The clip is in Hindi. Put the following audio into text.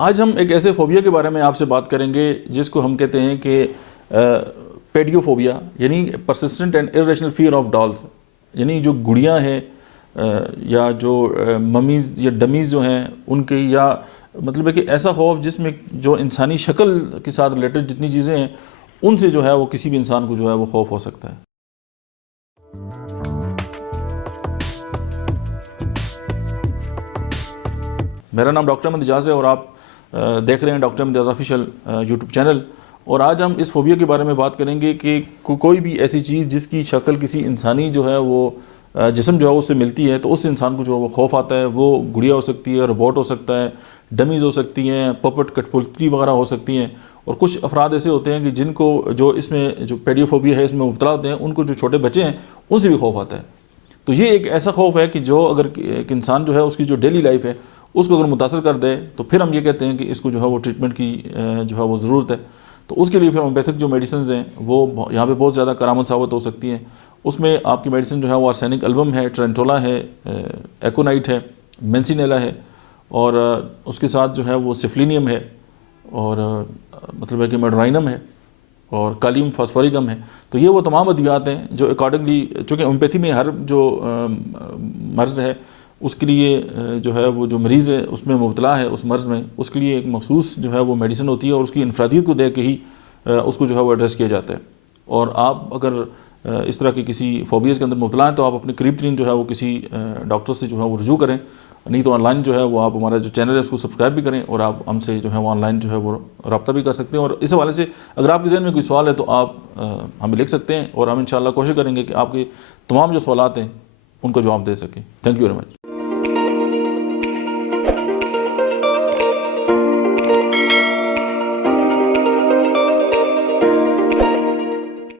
आज हम एक ऐसे फोबिया के बारे में आपसे बात करेंगे जिसको हम कहते हैं कि पेडियोफोबिया, यानी persistent and irrational fear of dolls. यानी जो गुड़ियाँ हैं या जो ममीज़ या डमीज़ जो हैं उनके, या मतलब है कि ऐसा खौफ जिसमें जो इंसानी शक्ल के साथ रिलेटेड जितनी चीज़ें हैं उनसे जो है वो किसी भी इंसान को जो है वो खौफ हो सकता है। मेरा नाम डॉक्टर अहमद एजाज है और आप देख रहे हैं doctor Ahmad Ejaz official YouTube channel. और आज हम इस फोबिया के बारे में बात करेंगे कि कोई भी ऐसी चीज़ जिसकी शक्ल किसी इंसानी जो है वो जिस्म जो है उससे मिलती है तो उस इंसान को जो है वो खौफ आता है। वो गुड़िया हो सकती है, रोबोट हो सकता है, डमीज़ हो सकती हैं, पपट कठपुतली वगैरह हो सकती हैं। और कुछ अफराद ऐसे होते हैं कि जिनको जो इसमें जो पेडियोफोबिया है इसमें मुब्तला होते हैं, उनको जो छोटे बच्चे हैं उनसे भी खौफ आता है। तो ये एक ऐसा खौफ है कि जो अगर एक इंसान जो है उसकी जो डेली लाइफ है उसको अगर मुतासर कर दे तो फिर हम ये कहते हैं कि इसको जो है वो ट्रीटमेंट की जो है वो ज़रूरत है। तो उसके लिए फिर होम्योपैथिक जो मेडिसिन हैं वो यहाँ पे बहुत ज़्यादा करामत साबित हो सकती हैं। उसमें आपकी मेडिसिन जो है वो आर्सेनिक एल्बम है, ट्रेंटोला है, एकोनाइट है, मेंसिनेला है, और उसके साथ जो है वो सिफ्लिनियम है, और मतलब है कि मेडोराइनम है, और कालियम फास्फोरिकम है। तो ये वो तमाम अद्वियात हैं जो अकॉर्डिंगली, चूँकि होम्योपैथी में हर जो मर्ज़ है उसके लिए जो है वो जो मरीज़ है उसमें मुब्तला है उस मर्ज़ में, उसके लिए एक मखसूस जो है वो मेडिसिन होती है और उसकी इनफरादियत को देख के ही उसको जो है वो एड्रेस किया जाता है। और आप अगर इस तरह की किसी फोबियाज़ के अंदर मुब्तला हैं तो आप अपने करीब तरीन जो है वो किसी डॉक्टर से जो है वो रुजू करें, नहीं तो ऑनलाइन जो है वो आप हमारा जो चैनल है उसको सब्सक्राइब भी करें और आप हमसे जो है वो ऑनलाइन जो है वो रब्ता भी कर सकते हैं। और इस हवाले से अगर आपके ज़हन में कोई सवाल है तो आप हमें लिख सकते हैं और हम इंशाअल्लाह कोशिश करेंगे कि आपके तमाम जो सवालात हैं उनको जवाब दे सकें। Thank you very much.